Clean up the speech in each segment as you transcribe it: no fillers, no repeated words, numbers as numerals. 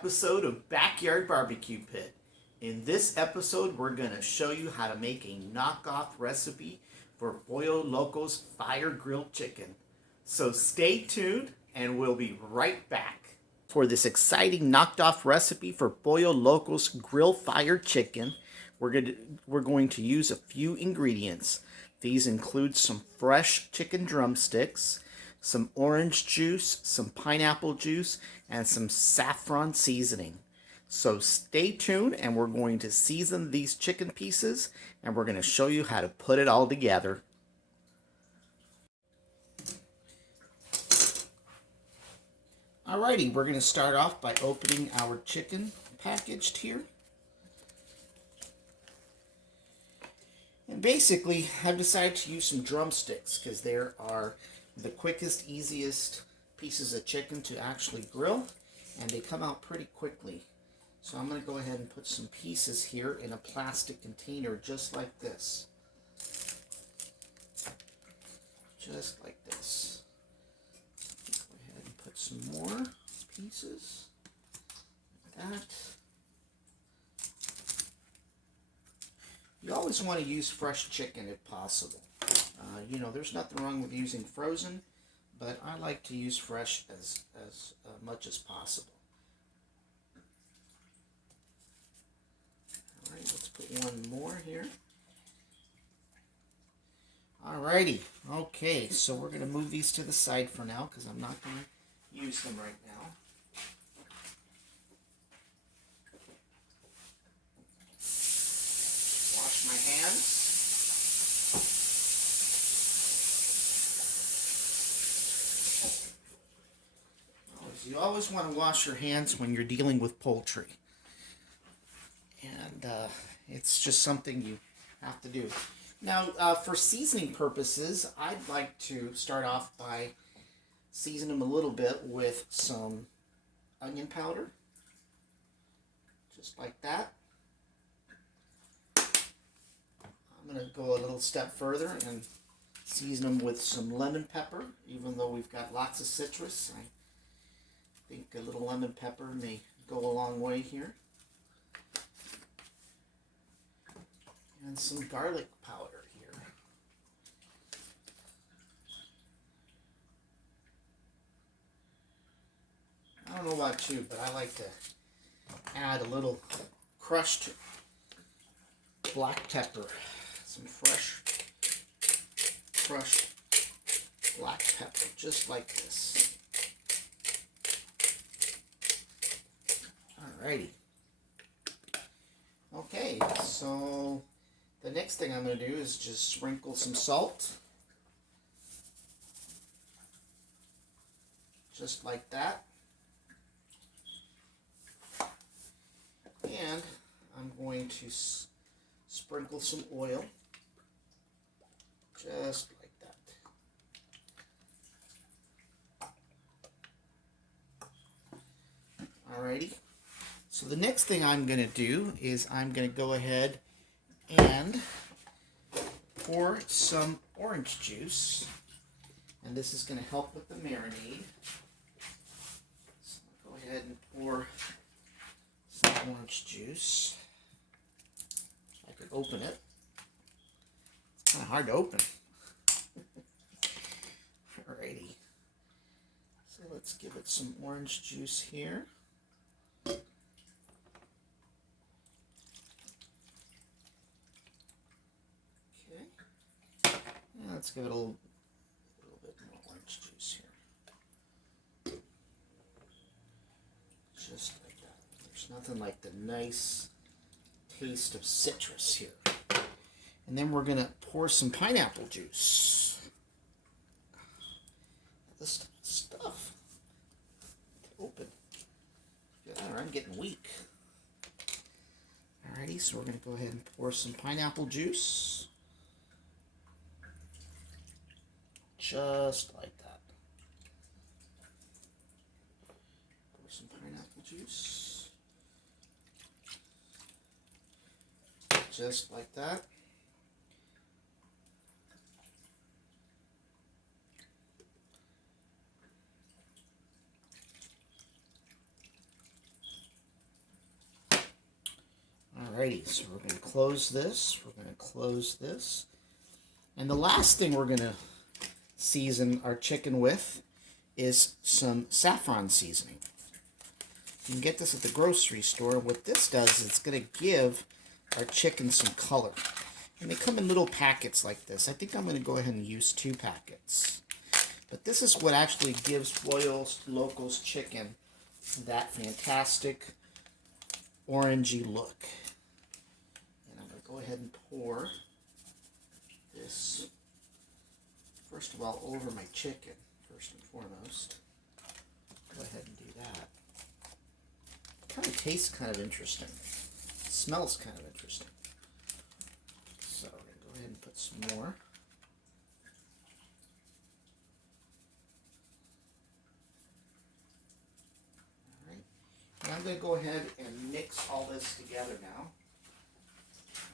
episode of Backyard Barbecue Pit. In this episode, we're going to show you how to make a knockoff recipe for Pollo Loco's Fire Grilled Chicken. So stay tuned and we'll be right back. For this exciting knocked off recipe for Pollo Loco's Grill Fire Chicken, we're going to use a few ingredients. These include some fresh chicken drumsticks, some orange juice, some pineapple juice, and some saffron seasoning. So stay tuned and we're going to season these chicken pieces and we're going to show you how to put it all together. Alrighty, we're going to start off by opening our chicken packaged here. And basically, I've decided to use some drumsticks because there are the quickest, easiest pieces of chicken to actually grill, and they come out pretty quickly. So I'm going to go ahead and put some pieces here in a plastic container just like this. Just like this. Go ahead and put some more pieces like that. You always want to use fresh chicken if possible. There's nothing wrong with using frozen, but I like to use fresh as much as possible. All right, let's put one more here. Alrighty, okay, so we're going to move these to the side for now because I'm not going to use them right now. Wash my hands. You always want to wash your hands when you're dealing with poultry. And it's just something you have to do. Now, for seasoning purposes, I'd like to start off by seasoning them a little bit with some onion powder. Just like that. I'm going to go a little step further and season them with some lemon pepper, even though we've got lots of citrus. I think a little lemon pepper may go a long way here. And some garlic powder here. I don't know about you, but I like to add a little crushed black pepper. Some fresh crushed black pepper, just like this. Alrighty. Okay, so the next thing I'm going to do is just sprinkle some salt. Just like that. And I'm going to sprinkle some oil. Just like that. Alrighty. So the next thing I'm going to do is I'm going to go ahead and pour some orange juice. And this is going to help with the marinade. So I'll go ahead and pour some orange juice. I could open it. It's kind of hard to open. Alrighty. So let's give it some orange juice here. Let's give it a little bit more orange juice here. Just like that. There's nothing like the nice taste of citrus here. And then we're going to pour some pineapple juice. This stuff to open. I'm getting weak. Alrighty, so we're going to go ahead and pour some pineapple juice. Just like that. Pour some pineapple juice. Just like that. Alrighty, so we're going to close this. We're going to close this. And the last thing we're going to season our chicken with is some saffron seasoning. You can get this at the grocery store. What this does is it's going to give our chicken some color. And they come in little packets like this. I think I'm going to go ahead and use 2 packets. But this is what actually gives Pollo Loco's chicken that fantastic orangey look. And I'm going to go ahead and pour this, first of all, over my chicken, first and foremost. Go ahead and do that. It kind of tastes kind of interesting. It smells kind of interesting. So we're going to go ahead and put some more. Alright. Now I'm going to go ahead and mix all this together now.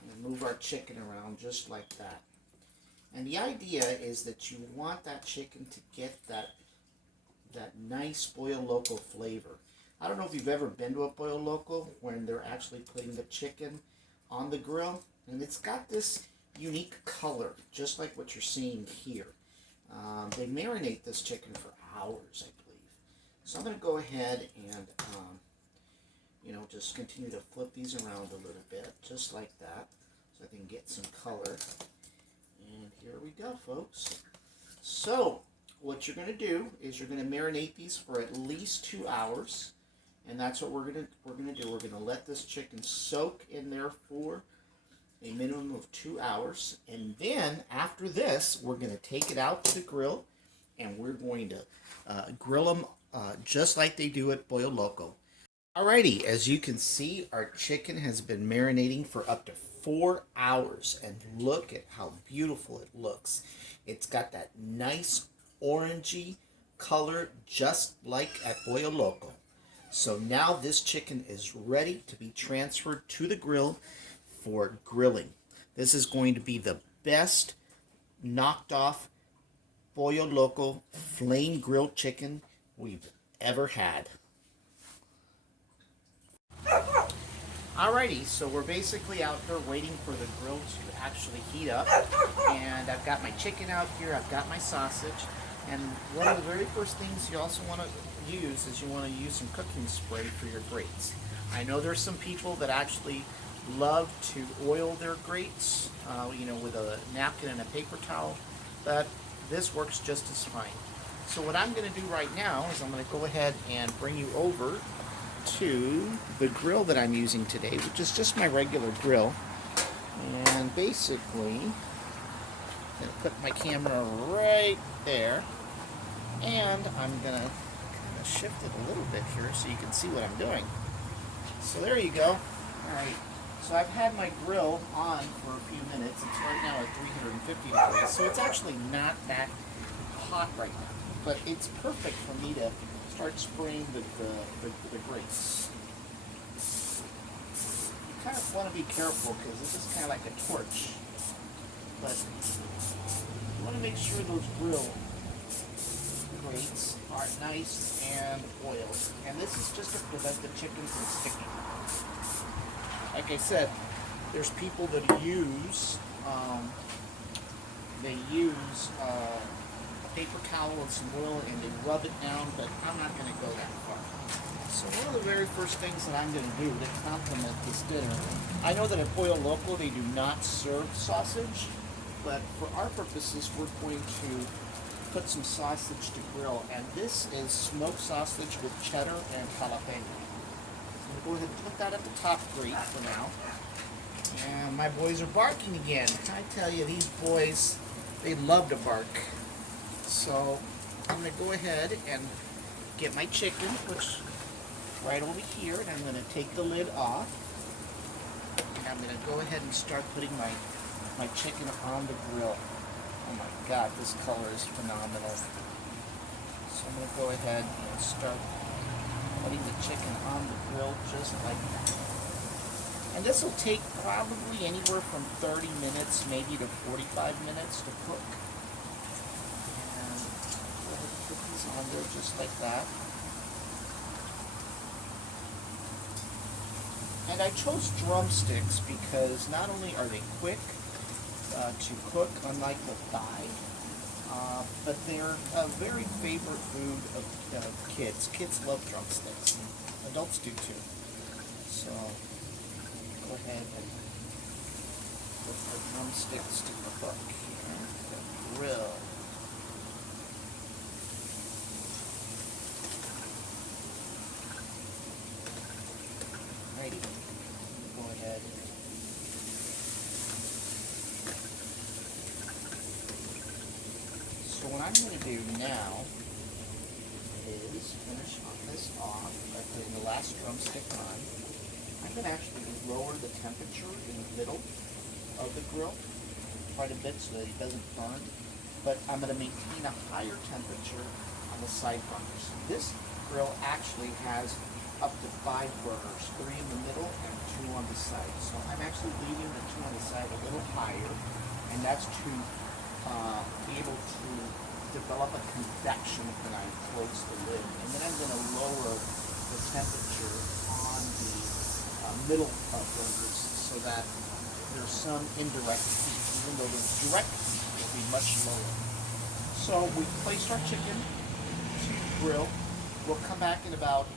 I'm going to move our chicken around just like that. And the idea is that you want that chicken to get that nice Pollo Loco flavor. I don't know if you've ever been to a Pollo Loco when they're actually putting the chicken on the grill. And it's got this unique color, just like what you're seeing here. They marinate this chicken for hours, I believe. So I'm going to go ahead and, just continue to flip these around a little bit, just like that, so I can get some color. And here we go, folks. So what you're going to do is you're going to marinate these for at least 2 hours, and that's what we're going to do. We're going to let this chicken soak in there for a minimum of 2 hours, and then after this, we're going to take it out to the grill, and we're going to grill them just like they do at Pollo Loco. Alrighty, as you can see, our chicken has been marinating for up to 4 hours, and look at how beautiful it looks. It's got that nice orangey color just like at Pollo Loco. So now this chicken is ready to be transferred to the grill for grilling. This is going to be the best knocked off Pollo Loco flame grilled chicken we've ever had. Alrighty, so we're basically out here waiting for the grill to actually heat up, and I've got my chicken out here, I've got my sausage, and one of the very first things you also want to use is you want to use some cooking spray for your grates. I know there's some people that actually love to oil their grates, with a napkin and a paper towel, but this works just as fine. So what I'm going to do right now is I'm going to go ahead and bring you over to the grill that I'm using today, which is just my regular grill. And basically, I'm going to put my camera right there, and I'm going to kind of shift it a little bit here so you can see what I'm doing. So there you go. Alright, so I've had my grill on for a few minutes. It's right now at 350 degrees, so it's actually not that hot right now, but it's perfect for me to start spraying the grates. You kind of want to be careful because this is kind of like a torch, but you want to make sure those grill grates are nice and oiled. And this is just to prevent the chicken from sticking. Like I said, there's people that use paper towel and some oil and they rub it down, but I'm not going to go that far. So one of the very first things that I'm going to do to complement this dinner, I know that at Pollo Loco they do not serve sausage, but for our purposes we're going to put some sausage to grill, and this is smoked sausage with cheddar and jalapeno. I'm going to go ahead and put that at the top grate for now. And my boys are barking again. I tell you, these boys, they love to bark. So I'm going to go ahead and get my chicken, which is right over here, and I'm going to take the lid off. And I'm going to go ahead and start putting my chicken on the grill. Oh my God, this color is phenomenal. So I'm going to go ahead and start putting the chicken on the grill just like that. And this will take probably anywhere from 30 minutes, maybe to 45 minutes to cook. Put these on there just like that. And I chose drumsticks because not only are they quick to cook, unlike the thigh, but they're a very favorite food of kids. Kids love drumsticks, and adults do too. So go ahead and put the drumsticks to cook here. The grill. Alrighty, go ahead. So what I'm going to do now is finish this off by putting the last drumstick on. I'm going to actually lower the temperature in the middle of the grill quite a bit so that it doesn't burn, but I'm going to maintain a higher temperature on the side burners. This grill actually has up to 5 burners, 3 in the middle and 2 on the side. So I'm actually leaving the 2 on the side a little higher, and that's to be able to develop a convection when I close the lid. And then I'm going to lower the temperature on the middle burners so that there's some indirect heat, even though the direct heat will be much lower. So we placed our chicken to grill. We'll come back in about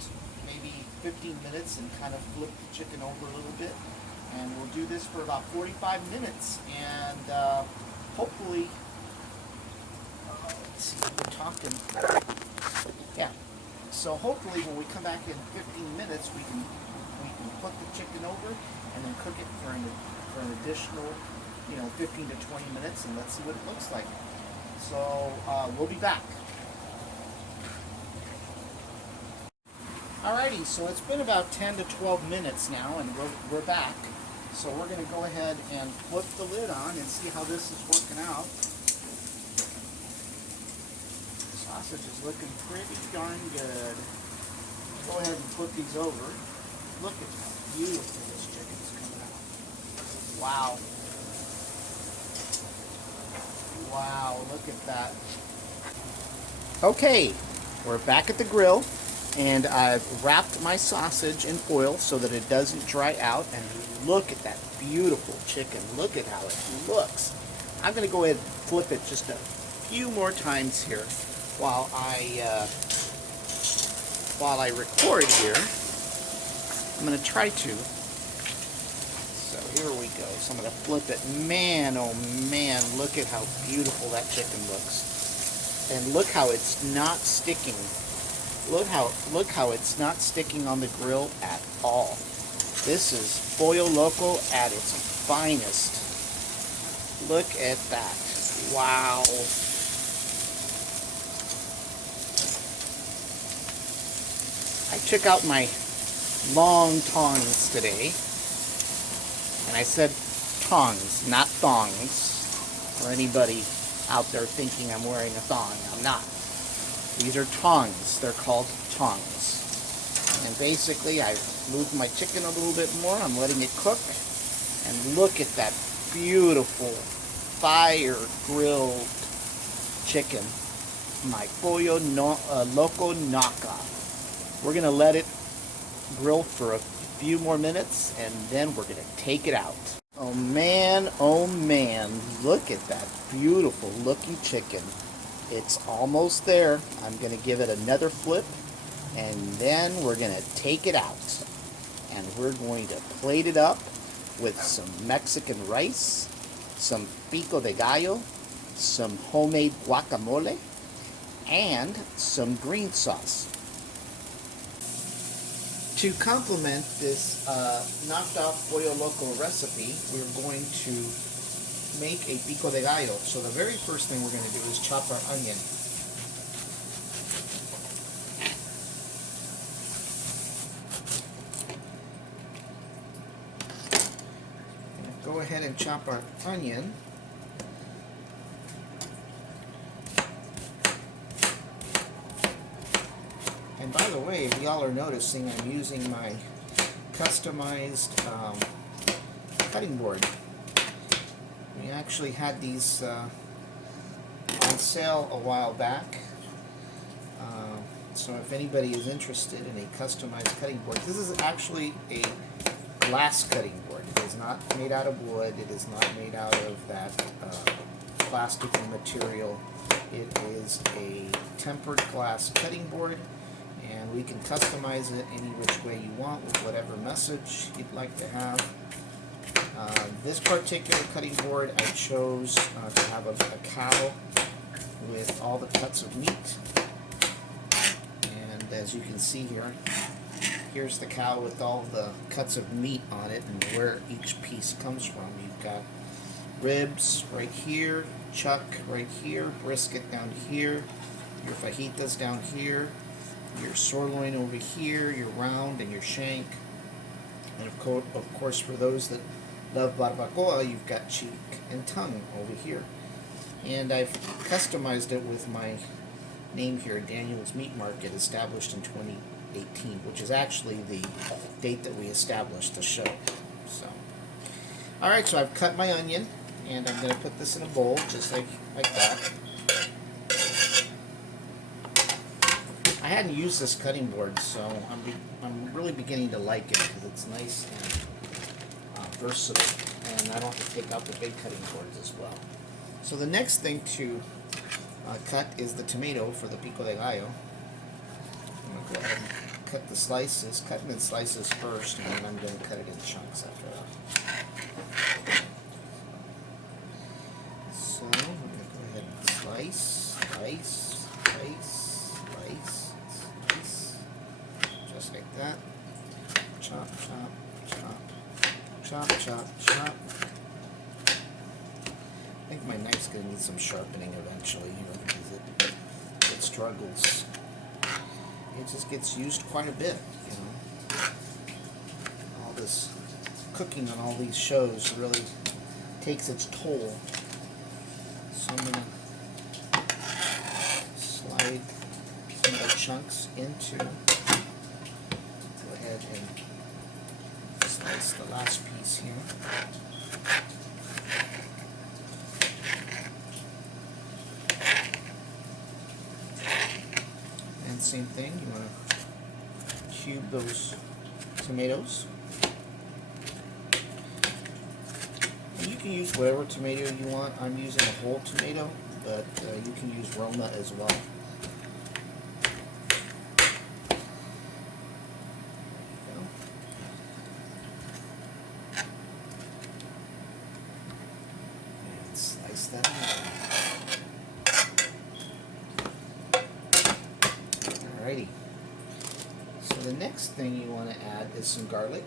maybe 15 minutes and kind of flip the chicken over a little bit. And we'll do this for about 45 minutes. And hopefully, let's see, we're talking, yeah. So hopefully when we come back in 15 minutes, we can flip the chicken over and then cook it for an additional, 15 to 20 minutes, and let's see what it looks like. So we'll be back. Alrighty, so it's been about 10 to 12 minutes now, and we're back. So we're going to go ahead and flip the lid on and see how this is working out. The sausage is looking pretty darn good. Go ahead and flip these over. Look at how beautiful this chicken's coming out. Wow. Wow, look at that. Okay, we're back at the grill. And I've wrapped my sausage in foil so that it doesn't dry out. And look at that beautiful chicken. Look at how it looks. I'm going to go ahead and flip it just a few more times here while I record here. I'm going to try to. So here we go. So I'm going to flip it. Man, oh man, look at how beautiful that chicken looks. And look how it's not sticking. Look how it's not sticking on the grill at all. This is Pollo Loco at its finest. Look at that. Wow. I took out my long tongs today. And I said tongs, not thongs. For anybody out there thinking I'm wearing a thong, I'm not. These are tongs. They're called tongs. And basically, I've moved my chicken a little bit more. I'm letting it cook. And look at that beautiful fire-grilled chicken. My Pollo Loco knockoff. We're going to let it grill for a few more minutes, and then we're going to take it out. Oh man, look at that beautiful looking chicken. It's almost there. I'm going to give it another flip, and then we're going to take it out. And we're going to plate it up with some Mexican rice, some Pico De Gallo, some homemade guacamole, and some green sauce. To complement this knocked off Pollo Loco recipe, we're going to make a Pico De Gallo. So the very first thing we're going to do is chop our onion. Go ahead and chop our onion. And by the way, if y'all are noticing, I'm using my customized cutting board. We actually had these on sale a while back. So if anybody is interested in a customized cutting board, this is actually a glass cutting board. It is not made out of wood. It is not made out of that plastic material. It is a tempered glass cutting board, and we can customize it any which way you want with whatever message you'd like to have. This particular cutting board I chose to have a cow with all the cuts of meat. And as you can see here, here's the cow with all the cuts of meat on it and where each piece comes from. You've got ribs right here, chuck right here, brisket down here, your fajitas down here, your sirloin over here, your round and your shank. And of course, for those that love barbacoa, you've got cheek and tongue over here. And I've customized it with my name here, Daniel's Meat Market, established in 2018, which is actually the date that we established the show. So, all right, so I've cut my onion, and I'm going to put this in a bowl, just like that. I hadn't used this cutting board, so I'm really beginning to like it because it's nice and versatile, and I don't have to take out the big cutting boards as well. So the next thing to cut is the tomato for the Pico De Gallo. I'm going to go ahead and cut the slices, cut them in slices first, and then I'm going to cut it in chunks after that. So I'm going to go ahead and slice, just like that. Chop, chop, chop, chop, chop, chop. I think my knife's going to need some sharpening eventually here because it struggles. It just gets used quite a bit, you know. All this cooking on all these shows really takes its toll. So I'm going to slide some of the chunks into. Go ahead and slice the last piece here. And same thing, you want to cube those tomatoes. And you can use whatever tomato you want. I'm using a whole tomato, but you can use Roma as well. Slice that out. Alrighty. So the next thing you want to add is some garlic.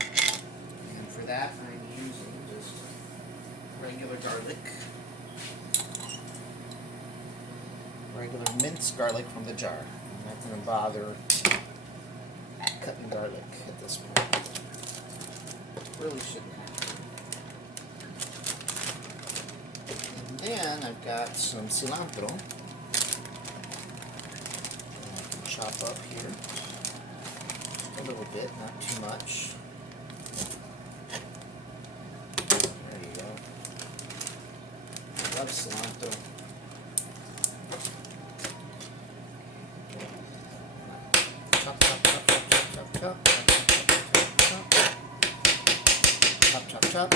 And for that I'm using just regular garlic. Regular minced garlic from the jar. I'm not going to bother cutting garlic at this point. Really shouldn't have to. And then I've got some cilantro. Chop up here a little bit, not too much. There you go. I love cilantro. Chop, chop, chop, chop, chop, chop, chop, chop, chop, chop, chop.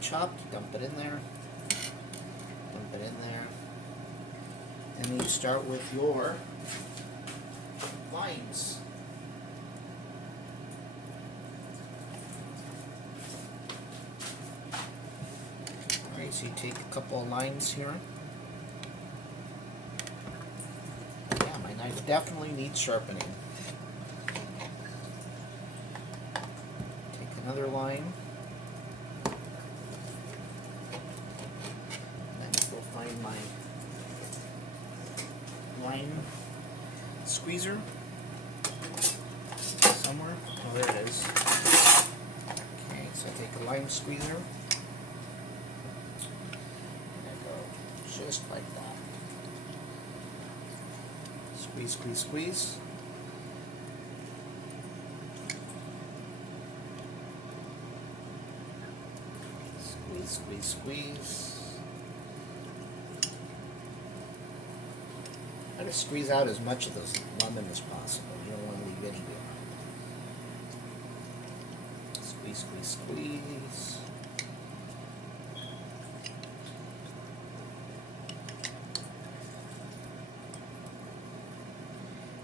Chopped, dump it in there, and then you start with your limes. Alright, so you take a couple of limes here. Yeah, my knife definitely needs sharpening. Take another lime. Find my lime squeezer somewhere. Oh, there it is. Okay, so I take a lime squeezer and I go just like that. Squeeze, squeeze, squeeze. Squeeze, squeeze, squeeze. Try to squeeze out as much of this lemon as possible. You don't want to leave any behind. Squeeze, squeeze, squeeze.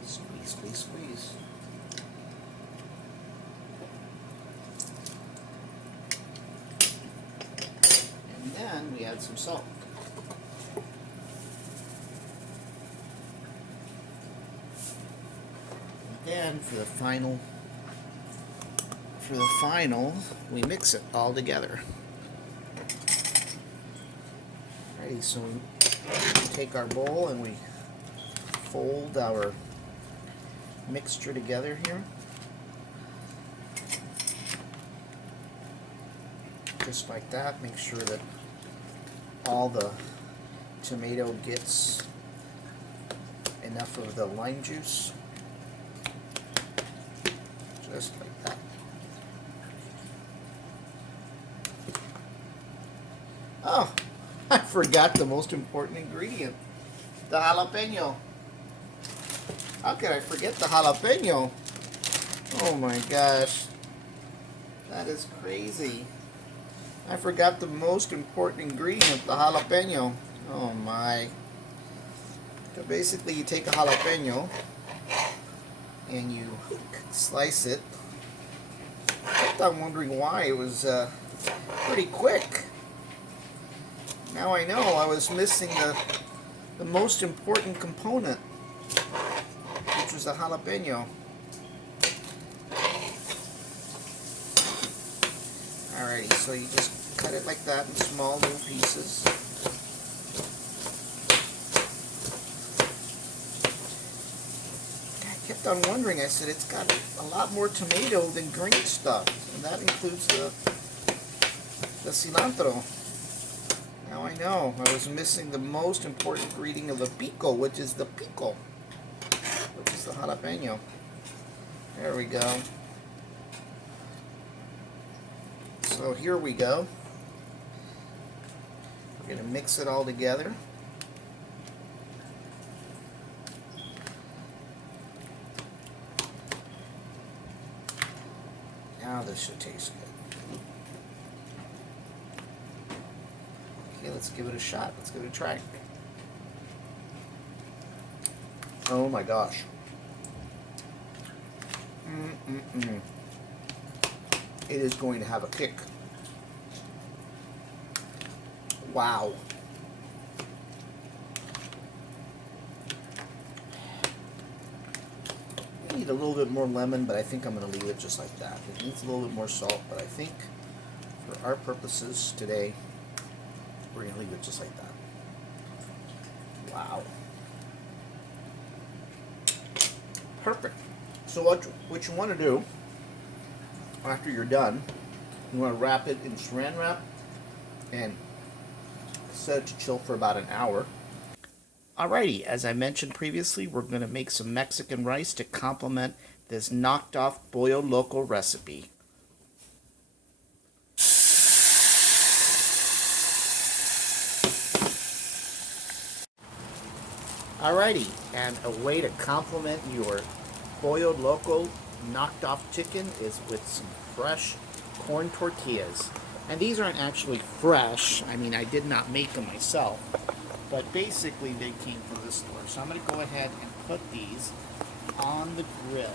Squeeze, squeeze, squeeze. And then we add some salt. And for the final, we mix it all together. Alrighty, so we take our bowl and we fold our mixture together here. Just like that. Make sure that all the tomato gets enough of the lime juice. Just like that. Oh, I forgot the most important ingredient, the jalapeno. How could I forget the jalapeno? Oh my gosh. That is crazy. I forgot the most important ingredient, the jalapeno. Oh my. So basically you take a jalapeno and you slice it. I kept on wondering why it was pretty quick. Now I know I was missing the most important component, which was the jalapeno. Alrighty, so you just cut it like that in small little pieces. I kept on wondering, I said, it's got a lot more tomato than green stuff, and that includes the cilantro. Now I know, I was missing the most important ingredient of the pico, which is the pico, which is the jalapeno. There we go. So here we go. We're going to mix it all together. Now this should taste good. Okay, let's give it a shot. Let's give it a try. Oh my gosh. It is going to have a kick. Wow. I need a little bit more lemon, but I think I'm going to leave it just like that. It needs a little bit more salt, but I think for our purposes today, we're going to leave it just like that. Wow. Perfect. So what you want to do after you're done, you want to wrap it in saran wrap and set it to chill for about an hour. Alrighty, as I mentioned previously, we're going to make some Mexican rice to complement this knocked off Pollo Loco recipe. Alrighty, and a way to complement your Pollo Loco knocked off chicken is with some fresh corn tortillas. And these aren't actually fresh. I mean, I did not make them myself, but basically they came from the store. So I'm going to go ahead and put these on the grill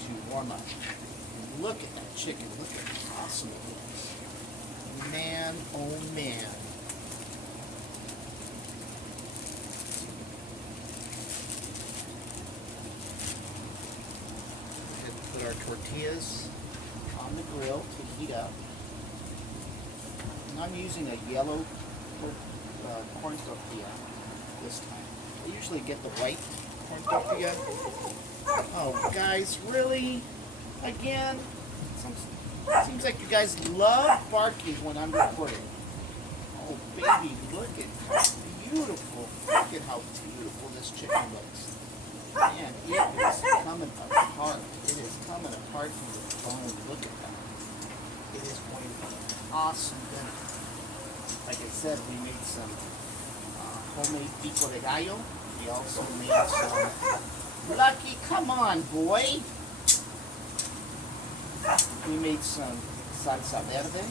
to warm up. And look at that chicken. Look at how awesome it looks. Man, oh man. Put our tortillas on the grill to heat up. And I'm using a yellow corn tortilla this time. I usually get the white corn tortilla. Oh, guys, really? Again? Seems like you guys love barking when I'm recording. Oh, baby, look at how beautiful. Look at how beautiful this chicken looks. Man, it is coming apart. It is coming apart from the bone. Look at that. It is going to be awesome dinner. Like I said, we made some homemade Pico De Gallo We also made some, Lucky, come on, boy. We made some salsa verde,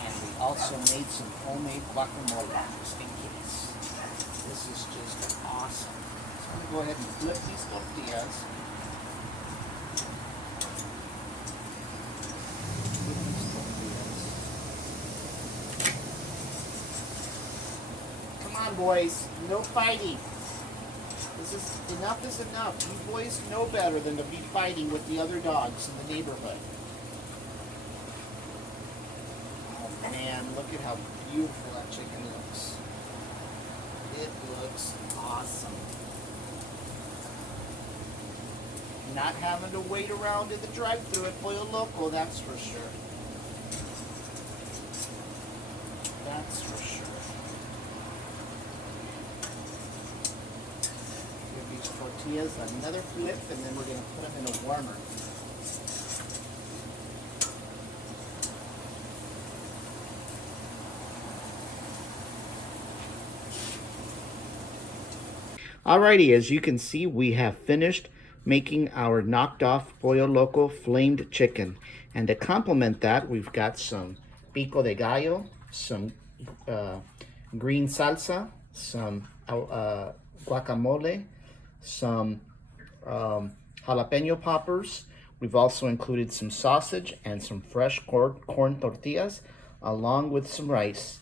and we also made some homemade guacamole, just in case. This is just awesome. So I'm gonna go ahead and flip these tortillas. Come on, boys, no fighting. Enough is enough. You boys know better than to be fighting with the other dogs in the neighborhood. Oh man, look at how beautiful that chicken looks. It looks awesome. Not having to wait around in the drive-thru at Pollo Loco, that's for sure. That's for sure. These tortillas another flip, and then we're going to put them in a warmer. Alrighty, as you can see, we have finished making our knocked off Pollo Loco flamed chicken. And to complement that, we've got some Pico De Gallo, some green salsa, some guacamole, some jalapeno poppers. We've also included some sausage and some fresh corn tortillas, along with some rice.